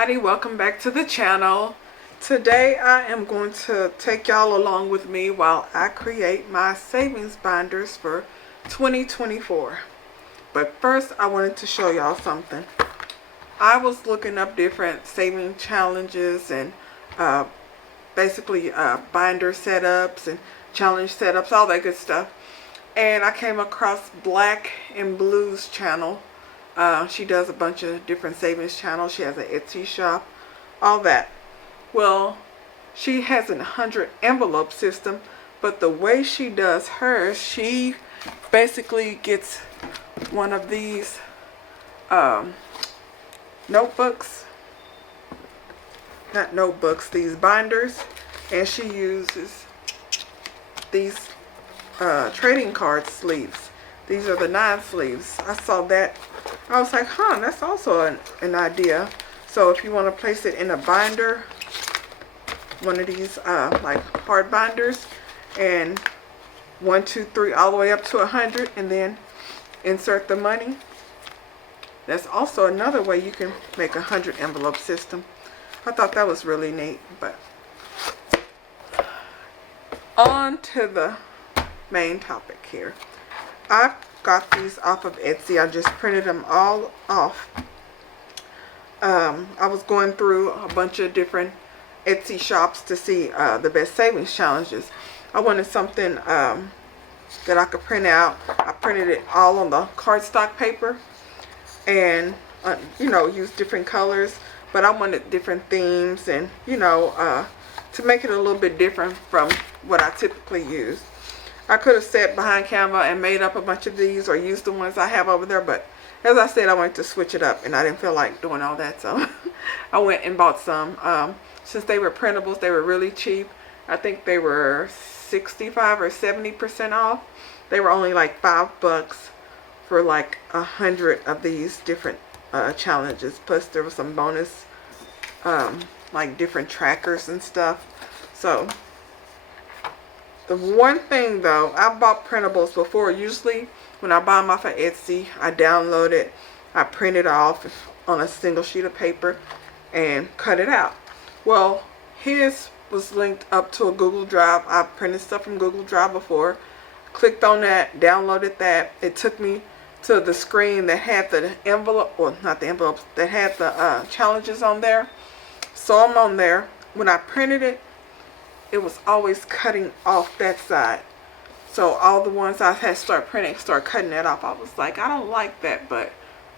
everybody, welcome back to the channel. Today I am going to take y'all along with me while I create my savings binders for 2024. But first I wanted to show y'all something. I was looking up different saving challenges and basically binder setups and challenge setups, all that good stuff. And I came across Black and Blue's channel. She does a bunch of different savings channels. She has an Etsy shop, all that. Well, she has a 100 envelope system, but the way she does hers, she basically gets one of these notebooks, not notebooks, these binders, and she uses these trading card sleeves. These are the 9 sleeves. I saw that. I was like, that's also an idea. So if you want to place it in a binder, one of these like hard binders, and 1, 2, 3, all the way up to 100, and then insert the money. That's also another way you can make a 100 envelope system. I thought that was really neat. But on to the main topic here. I got these off of Etsy. I just printed them all off. I was going through a bunch of different Etsy shops to see the best savings challenges. I wanted something that I could print out. I printed it all on the cardstock paper and use different colors, but I wanted different themes and to make it a little bit different from what I typically use. I could have sat behind camera and made up a bunch of these or used the ones I have over there, but as I said, I wanted to switch it up and I didn't feel like doing all that, so I went and bought some. Since they were printables, they were really cheap. I think they were 65 or 70% off. They were only like $5 for like 100 of these different challenges. Plus there was some bonus like different trackers and stuff. So the one thing though, I bought printables before. Usually when I buy them off of Etsy, I download it, I print it off on a single sheet of paper and cut it out. Well, his was linked up to a Google Drive. I printed stuff from Google Drive before. Clicked on that, downloaded that. It took me to the screen that had the envelope, well not the envelopes, that had the challenges on there. So I'm on there. When I printed it, it was always cutting off that side. So all the ones I had start cutting that off. I was like, I don't like that, but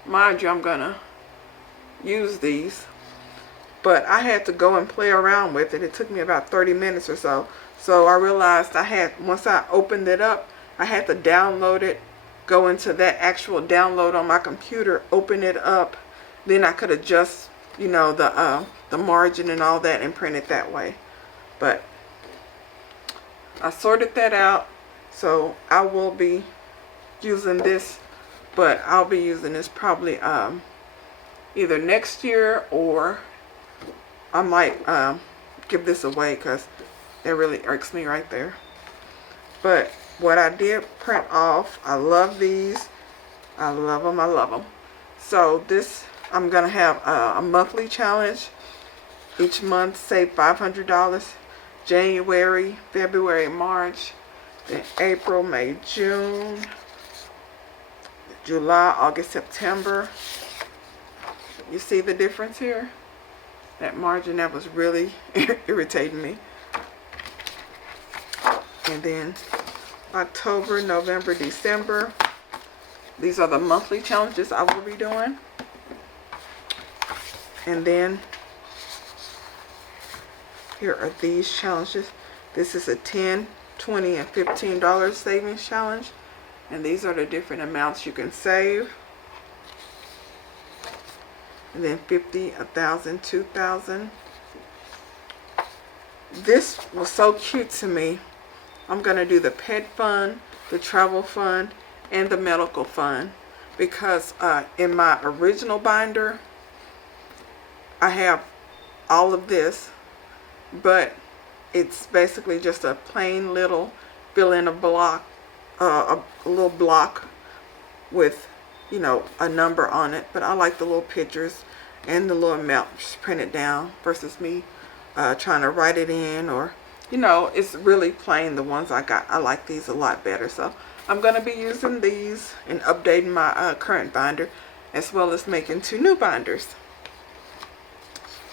mind you, I'm gonna use these. But I had to go and play around with it. It took me about 30 minutes or so. So I realized once I opened it up, I had to download it, go into that actual download on my computer, open it up, then I could adjust, the margin and all that and print it that way. But I sorted that out, so I will be using this, but I'll be using this probably either next year, or I might give this away because it really irks me right there. But what I did print off, I love these. I love them. I love them. So this, I'm going to have a monthly challenge. Each month, save $500. January, February, March, then April, May, June, July, August, September. You see the difference here? That margin, that was really irritating me. And then October, November, December. These are the monthly challenges I will be doing. And then here are these challenges. This is a $10, $20, and $15 savings challenge. And these are the different amounts you can save. And then 50, 1,000, 2,000. This was so cute to me. I'm going to do the pet fund, the travel fund, and the medical fund. Because in my original binder, I have all of this. But it's basically just a plain little fill in a block, a little block with a number on it. But I like the little pictures and the little amount just printed down versus me trying to write it in, or you know, it's really plain. The ones I got, I like these a lot better. So I'm going to be using these and updating my current binder, as well as making 2 new binders.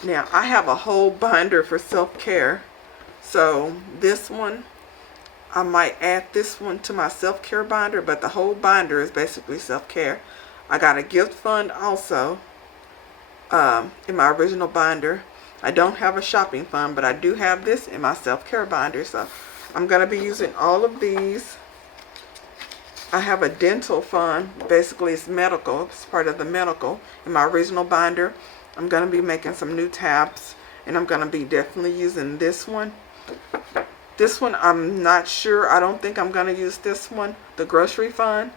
Now I have a whole binder for self-care, so this one, I might add this one to my self-care binder, but the whole binder is basically self-care. I got a gift fund also in my original binder. I don't have a shopping fund, but I do have this in my self-care binder. So I'm going to be using all of these. I have a dental fund. Basically, it's medical. It's part of the medical in my original binder. I'm going to be making some new tabs, and I'm going to be definitely using this one. This one, I'm not sure. I don't think I'm going to use this one. The grocery fund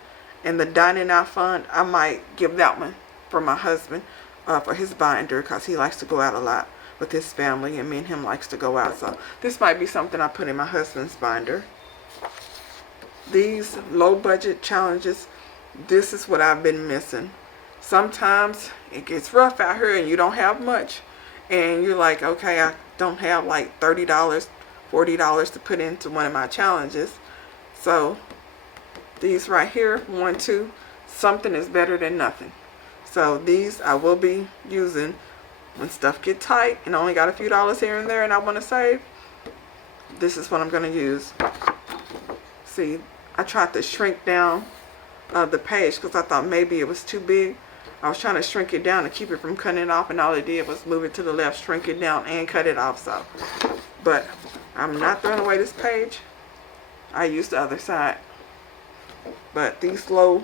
and the dining out fund, I might give that one for my husband for his binder, because he likes to go out a lot with his family, and me and him likes to go out. So this might be something I put in my husband's binder. These low budget challenges, this is what I've been missing. Sometimes it gets rough out here and you don't have much, and you're like, okay, I don't have like $30, $40 to put into one of my challenges. So these right here, 1, 2, something is better than nothing. So these I will be using when stuff get tight and I only got a few dollars here and there and I want to save. This is what I'm going to use. See, I tried to shrink down the page because I thought maybe it was too big. I was trying to shrink it down to keep it from cutting it off, and all it did was move it to the left, shrink it down, and cut it off. So, but I'm not throwing away this page. I used the other side. But these low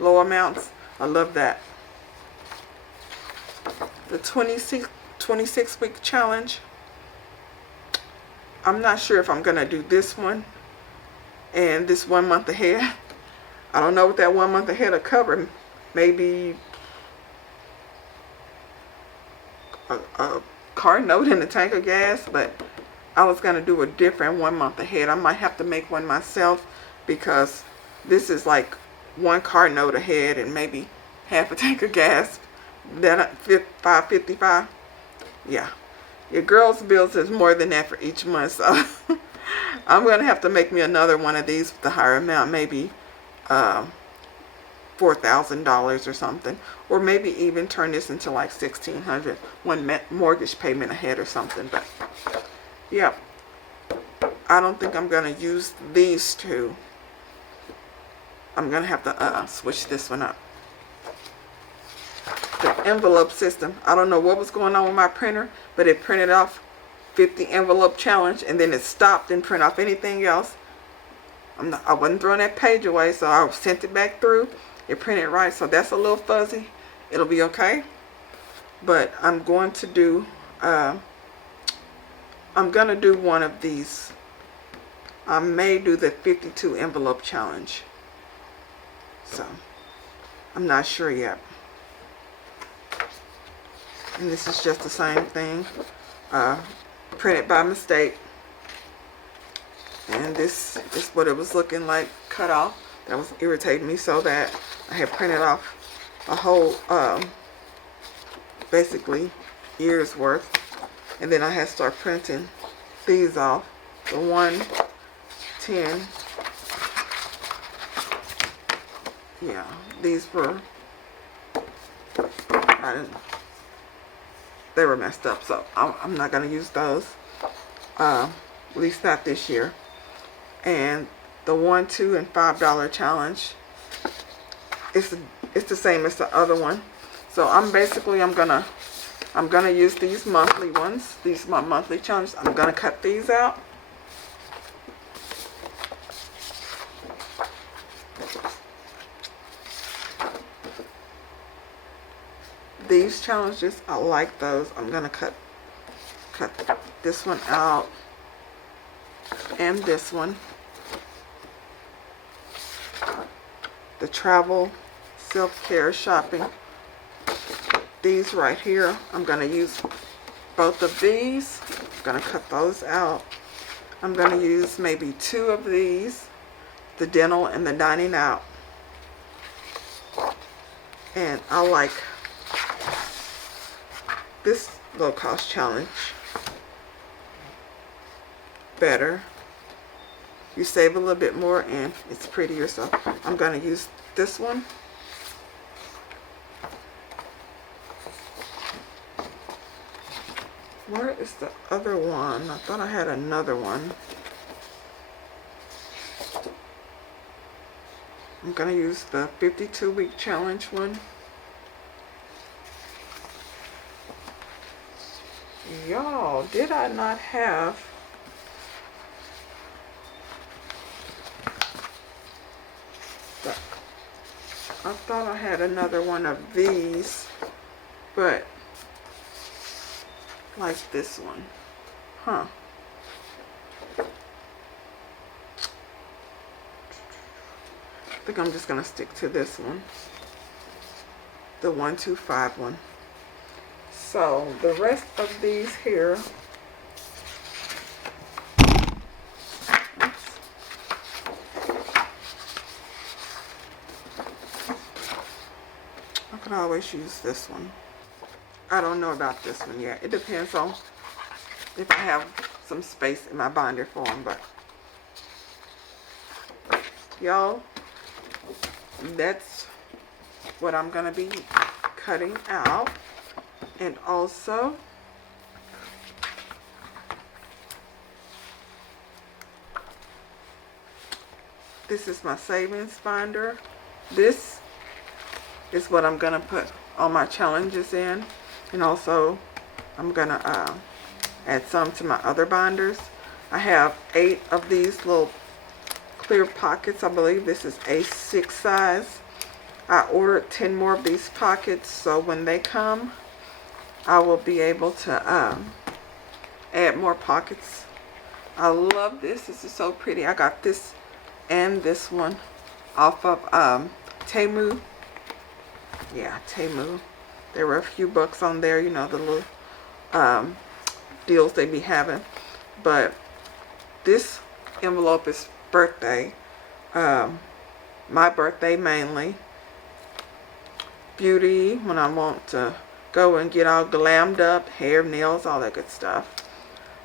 amounts, I love that. The 26 week challenge, I'm not sure if I'm gonna do this one and this 1 month ahead. I don't know what that 1 month ahead will cover. Maybe a car note and a tank of gas, but I was gonna do a different 1 month ahead. I might have to make one myself, because this is like 1 car note ahead and maybe half a tank of gas. That $5.55. Yeah, your girl's bills is more than that for each month. So I'm gonna have to make me another one of these with the higher amount, maybe $4,000 or something, or maybe even turn this into like $1,600, one mortgage payment ahead or something. But yeah, I don't think I'm gonna use these two. I'm gonna have to switch this one up. The envelope system, I don't know what was going on with my printer, but it printed off 50 envelope challenge and then it stopped and print off anything else. I wasn't throwing that page away, so I sent it back through. It printed right, so that's a little fuzzy. It'll be okay. But I'm going to do one of these. I may do the 52 envelope challenge. So I'm not sure yet. And this is just the same thing, printed by mistake. And this is what it was looking like, cut off. That was irritating me so that I had printed off a whole, basically, year's worth. And then I had to start printing these off. The 1, 10. Yeah, these were, they were messed up, so I'm not going to use those, at least not this year. And the $1, $2, and $5 challenge, it's the same as the other one. So I'm gonna use these monthly ones. These are my monthly challenges. I'm gonna cut these out. These challenges, I like those. I'm gonna cut this one out and this one. The travel, self-care, shopping. These right here, I'm gonna use both of these. I'm gonna cut those out. I'm gonna use maybe 2 of these, the dental and the dining out. And I like this low cost challenge better. You save a little bit more and it's prettier, so I'm going to use this one. Where is the other one? I thought I had another one. I'm going to use the 52-week challenge one. Y'all, did I not have... I thought I had another one of these, but like this one. Huh. I think I'm just going to stick to this one. The 125 one. So the rest of these here, I could always use this one. I don't know about this one yet. It depends on if I have some space in my binder for them, but y'all, that's what I'm gonna be cutting out. And also, this is my savings binder. This is what I'm gonna put all my challenges in, and also I'm gonna add some to my other binders. I have 8 of these little clear pockets. I believe this is A6 size. I ordered 10 more of these pockets, so when they come, I will be able to add more pockets. I love this. This is so pretty. I got this and this one off of Temu. Yeah, Temu. There were a few bucks on there, you know, the little deals they be having. But this envelope is birthday. My birthday mainly. Beauty, when I want to go and get all glammed up, hair, nails, all that good stuff.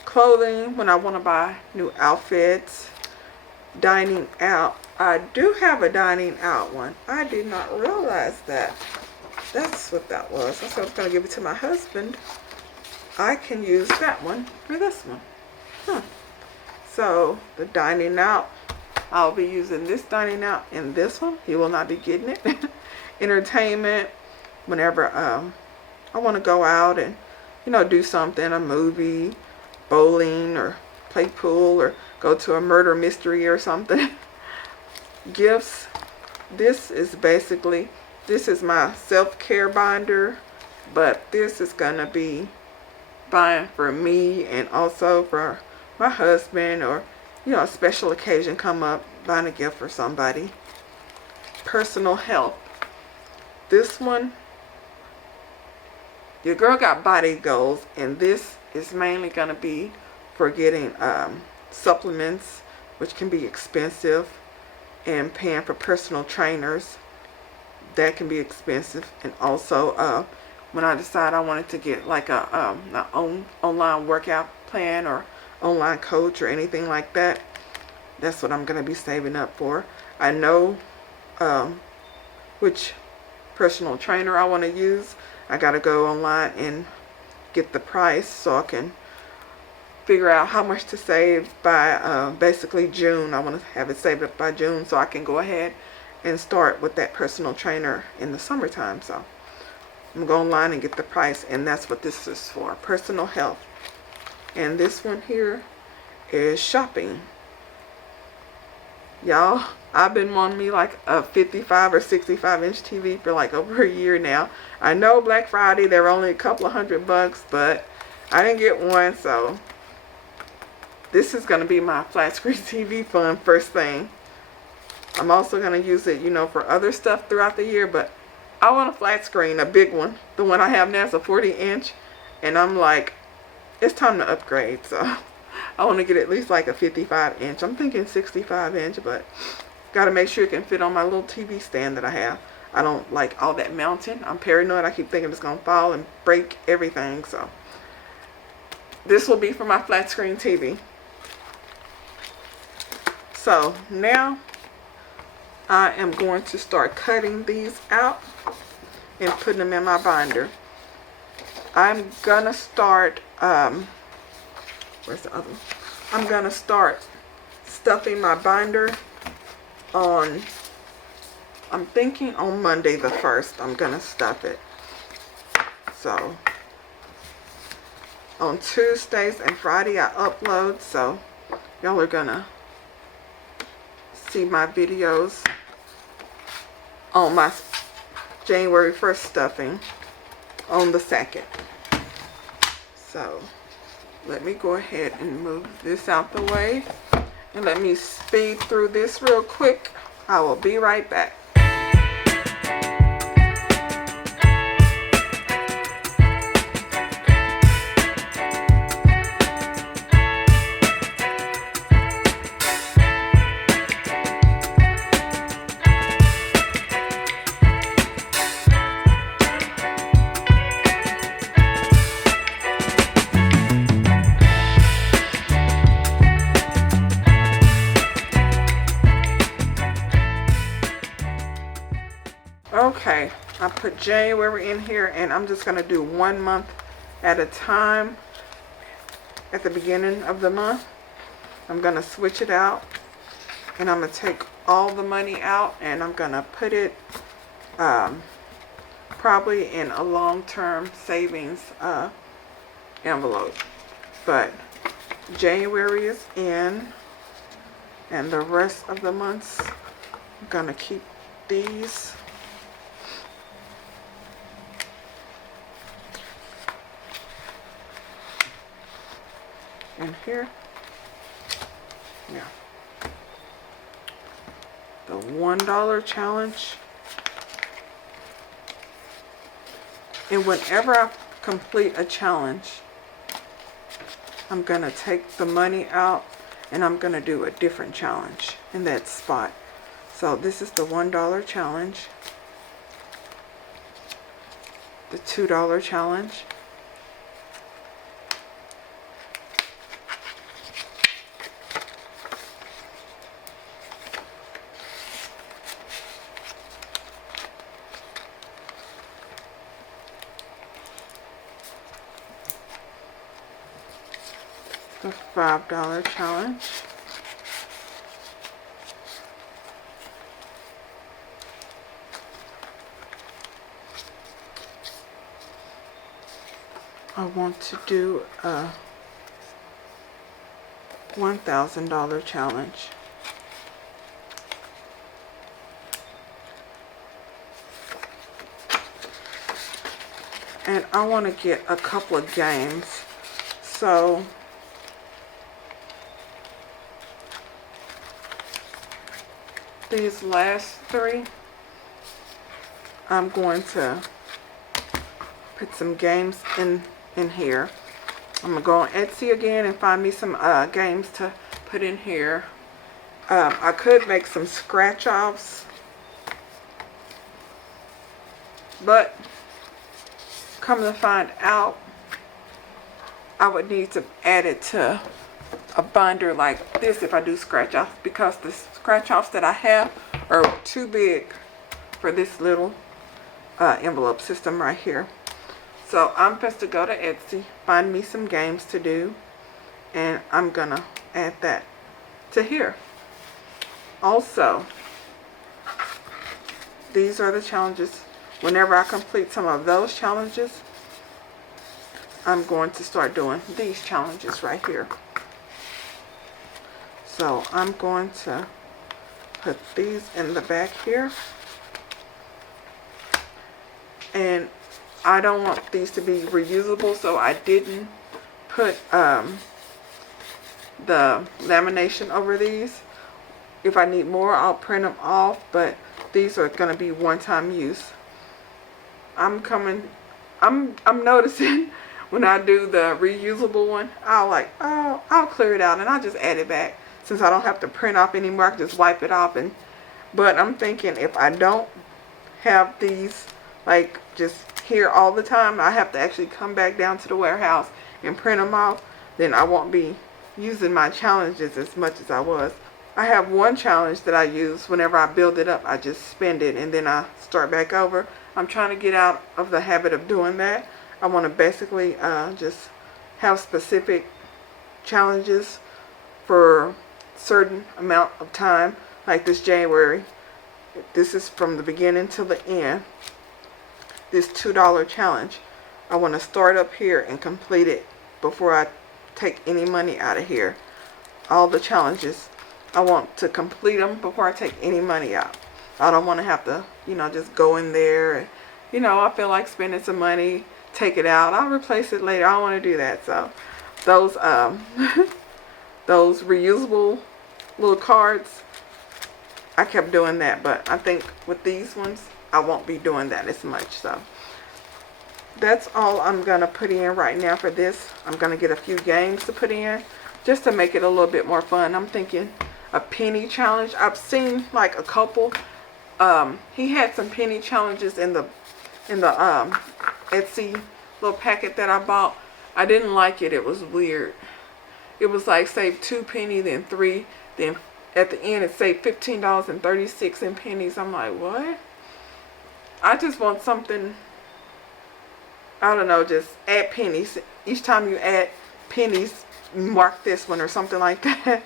Clothing, when I want to buy new outfits. Dining out. I do have a dining out one. I did not realize that. That's what that was. I said I was going to give it to my husband. I can use that one for this one. Huh. So, the dining out. I'll be using this dining out and this one. He will not be getting it. Entertainment. Whenever I want to go out and, you know, do something, a movie, bowling, or play pool, or go to a murder mystery or something. Gifts. This is basically, this is my self-care binder, but this is going to be buying for me and also for my husband, or, you know, a special occasion come up, buying a gift for somebody. Personal health. This one, your girl got body goals, and this is mainly going to be for getting supplements, which can be expensive, and paying for personal trainers. That can be expensive. And also, when I decide I wanted to get like a online workout plan or online coach or anything like that, that's what I'm going to be saving up for. I know which personal trainer I want to use. I got to go online and get the price so I can figure out how much to save by basically June. I want to have it saved up by June so I can go ahead and start with that personal trainer in the summertime. So I'm going to go online and get the price, and that's what this is for, personal health. And this one here is shopping. Y'all, I've been wanting me like a 55 or 65 inch TV for like over a year now. I know Black Friday, they were only a couple of $100, but I didn't get one, so this is going to be my flat screen TV fund first thing. I'm also going to use it, you know, for other stuff throughout the year, but I want a flat screen, a big one. The one I have now is a 40 inch, and I'm like, it's time to upgrade, so I want to get at least like a 55 inch. I'm thinking 65 inch, but got to make sure it can fit on my little TV stand that I have. I don't like all that mounting. I'm paranoid. I keep thinking it's going to fall and break everything. So this will be for my flat screen TV. So now I am going to start cutting these out and putting them in my binder. I'm gonna start, where's the other one? I'm gonna start stuffing my binder on, I'm thinking on Monday the 1st, I'm gonna stuff it. So on Tuesdays and Friday I upload, so y'all are gonna see my videos on my January 1st stuffing on the 2nd. So let me go ahead and move this out the way and let me speed through this real quick. I will be right back. Okay, I put January in here, and I'm just going to do 1 month at a time at the beginning of the month. I'm going to switch it out, and I'm going to take all the money out, and I'm going to put it probably in a long-term savings envelope. But January is in, and the rest of the months I'm going to keep these. In here, yeah, the $1 challenge, and whenever I complete a challenge, I'm gonna take the money out and I'm gonna do a different challenge in that spot. So this is the $1 challenge, the $2 challenge, the $5 challenge, I want to do a $1,000 challenge. And I want to get a couple of games. So these last three, I'm going to put some games in here. I'm going to go on Etsy again and find me some games to put in here. I could make some scratch offs, but come to find out, I would need to add it to a binder like this if I do scratch offs, because the scratch offs that I have are too big for this little envelope system right here. So I'm supposed to go to Etsy, find me some games to do, and I'm gonna add that to here. Also, these are the challenges. Whenever I complete some of those challenges, I'm going to start doing these challenges right here. So I'm going to put these in the back here. And I don't want these to be reusable, so I didn't put the lamination over these. If I need more, I'll print them off, but these are going to be one-time use. I'm noticing when I do the reusable one, I'll clear it out and I'll just add it back. Since I don't have to print off anymore, I can just wipe it off. But I'm thinking if I don't have these like just here all the time. I have to actually come back down to the warehouse and print them off. Then I won't be using my challenges as much as I was. I have one challenge that I use whenever I build it up. I just spend it and then I start back over. I'm trying to get out of the habit of doing that. I want to basically just have specific challenges for certain amount of time. Like this January, this is from the beginning to the end. This $2 challenge, I want to start up here and complete it before I take any money out of here. All the challenges, I want to complete them before I take any money out. I don't want to have to, just go in there and, I feel like spending some money, take it out, I'll replace it later. I don't want to do that. So those those reusable little cards, I kept doing that, but I think with these ones I won't be doing that as much. So that's all I'm gonna put in right now for this. I'm gonna get a few games to put in just to make it a little bit more fun. I'm thinking a penny challenge. I've seen like a couple. He had some penny challenges in the Etsy little packet that I bought. I didn't like it. It was weird. It was like save 2 pennies, then 3, then at the end it saved $15.36 in pennies. I'm like, what? I just want something, I don't know, just add pennies. Each time you add pennies, mark this one or something like that.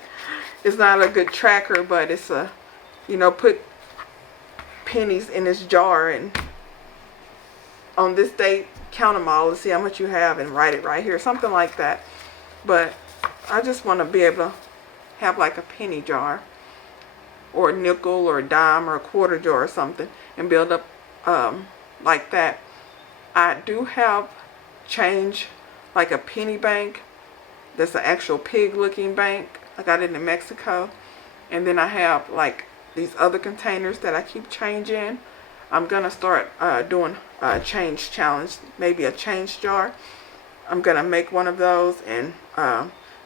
It's not a good tracker, but it's a, put pennies in this jar and on this date count them all and see how much you have and write it right here, something like that. But I just want to be able to have like a penny jar or a nickel or a dime or a quarter jar or something and build up like that. I do have change, like a penny bank that's an actual pig looking bank. I got it in Mexico. And then I have like these other containers that I keep change in. I'm gonna start doing a change challenge, maybe a change jar. I'm gonna make one of those and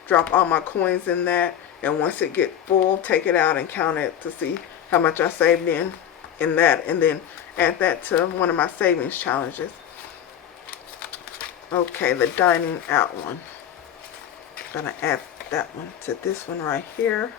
drop all my coins in that, and once it get full, take it out and count it to see how much I saved in that, and then add that to one of my savings challenges. Okay, the dining out one. I'm gonna add that one to this one right here.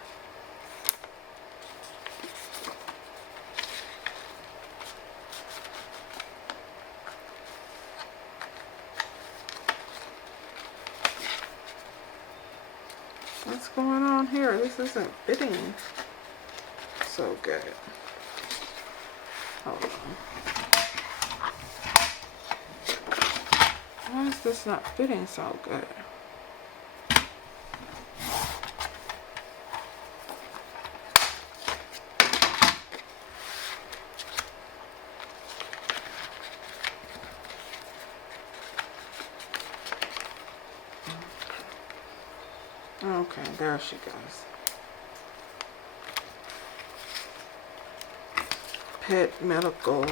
What's going on here? This isn't fitting so good. Hold on. Why is this not fitting so good? Okay, there she goes. Pet medical.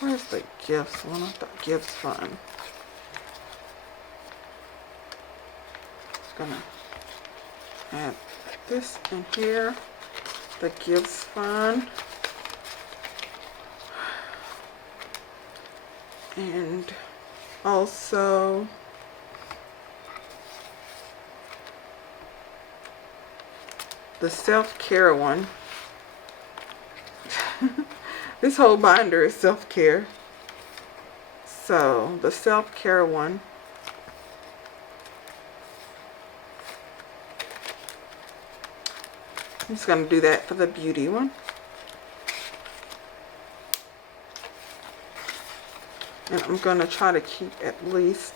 Where's the gifts one? Of the gifts fund. Just gonna add this in here. The gifts fund. And also the self-care one. This whole binder is self-care. So the self-care one. I'm just going to do that for the beauty one. And I'm going to try to keep at least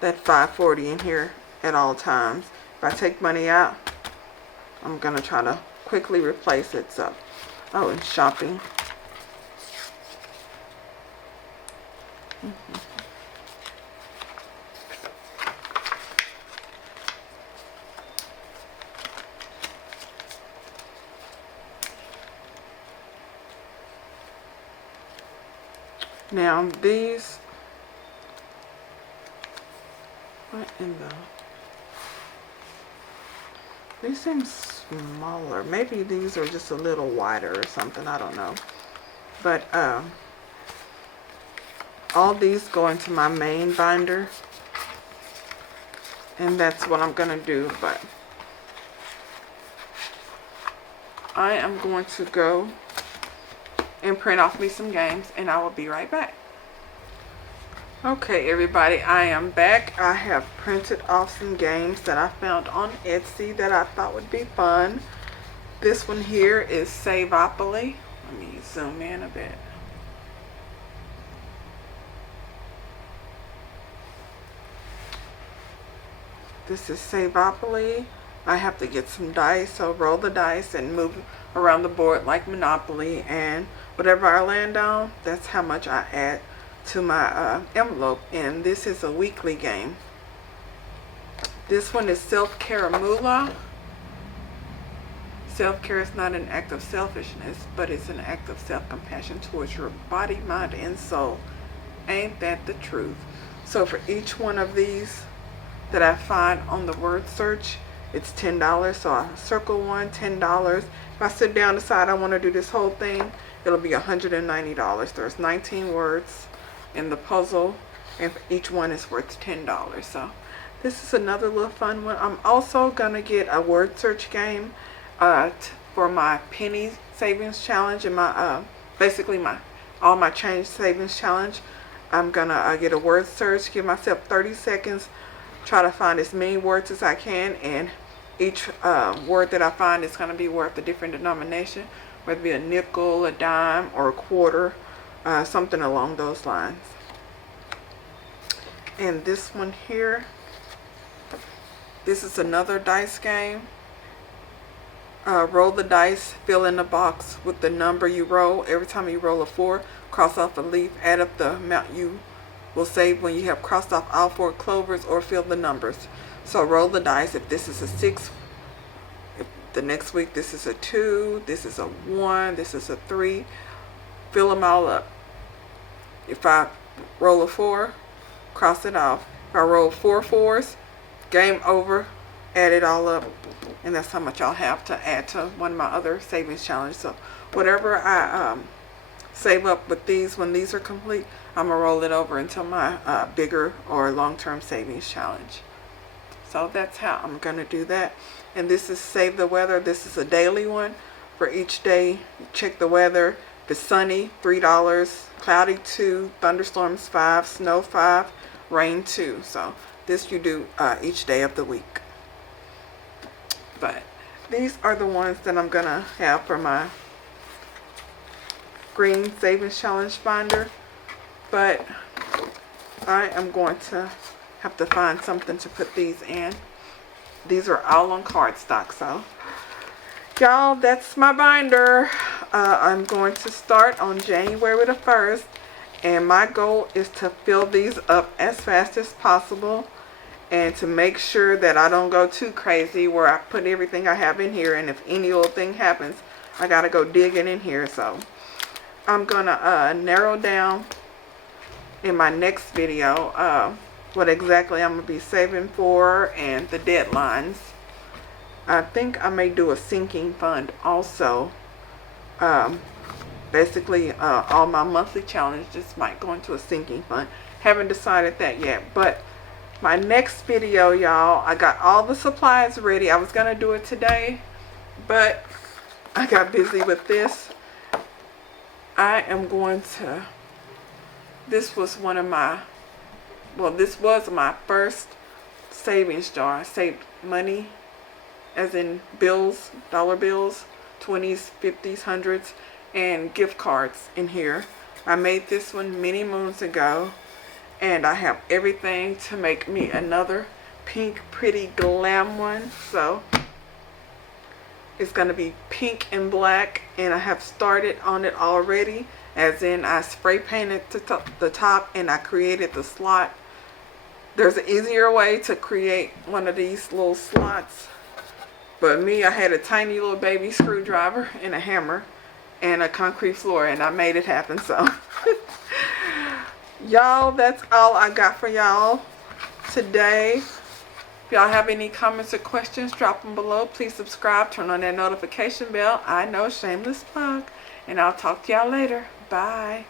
that $5.40 in here at all times. If I take money out, I'm going to try to quickly replace it. So, oh, and shopping. Now these, what in the, these seem smaller. Maybe these are just a little wider or something. I don't know. But all these go into my main binder. And that's what I'm going to do. But I am going to go and print off me some games, and I will be right back. Okay, everybody, I am back. I have printed off some games that I found on Etsy that I thought would be fun. This one here is Saveopoly. Let me zoom in a bit. This is Saveopoly. I have to get some dice, so roll the dice and move around the board like Monopoly, and whatever I land on, that's how much I add to my envelope. And this is a weekly game. This one is Self-Care Moolah. Self-care is not an act of selfishness, but it's an act of self-compassion towards your body, mind, and soul. Ain't that the truth? So for each one of these that I find on the word search, it's $10. So I circle one, $10. If I sit down and decide I want to do this whole thing, it'll be $190. There's 19 words in the puzzle, and for each one is worth $10. So this is another little fun one. I'm also gonna get a word search game for my penny savings challenge and my basically all my change savings challenge. I'm gonna get a word search, give myself 30 seconds, try to find as many words as I can, and each word that I find is going to be worth a different denomination, whether it be a nickel, a dime, or a quarter, something along those lines. And this one here, this is another dice game. Roll the dice, fill in the box with the number you roll. Every time you roll a 4, cross off a leaf, add up the amount you will save when you have crossed off all 4 clovers, or fill the numbers. So roll the dice. If this is a 6, if the next week this is a 2, this is a 1, this is a 3, fill them all up. If I roll a 4, cross it off. If I roll 4 4s, game over, add it all up. And that's how much I'll have to add to one of my other savings challenges. So whatever I save up with these, when these are complete, I'm going to roll it over into my bigger or long-term savings challenge. So that's how I'm going to do that. And this is Save the Weather. This is a daily one. For each day, check the weather. If it's sunny, $3. Cloudy, 2. Thunderstorms, 5. Snow, 5. Rain, 2. So this you do each day of the week. But these are the ones that I'm going to have for my green savings challenge binder. But I am going to have to find something to put these in. These are all on cardstock. So y'all, that's my binder. I'm going to start on January the 1st, and my goal is to fill these up as fast as possible, and to make sure that I don't go too crazy where I put everything I have in here, and if any little thing happens, I gotta go digging in here. So I'm gonna narrow down in my next video what exactly I'm gonna be saving for and the deadlines. I think I may do a sinking fund also. Basically all my monthly challenges might go into a sinking fund. Haven't decided that yet, but my next video, y'all, I got all the supplies ready. I was gonna do it today, but I got busy with this. I am going to, this was one of my, well, this was my first savings jar. I saved money, as in bills, dollar bills, 20s, 50s, 100s, and gift cards in here. I made this one many moons ago, and I have everything to make me another pink pretty glam one. So it's going to be pink and black, and I have started on it already, as in I spray painted the top and I created the slot. There's an easier way to create one of these little slots, but me, I had a tiny little baby screwdriver and a hammer and a concrete floor, and I made it happen. So y'all, that's all I got for y'all today. If y'all have any comments or questions, drop them below. Please subscribe, turn on that notification bell. I know, shameless plug. And I'll talk to y'all later. Bye.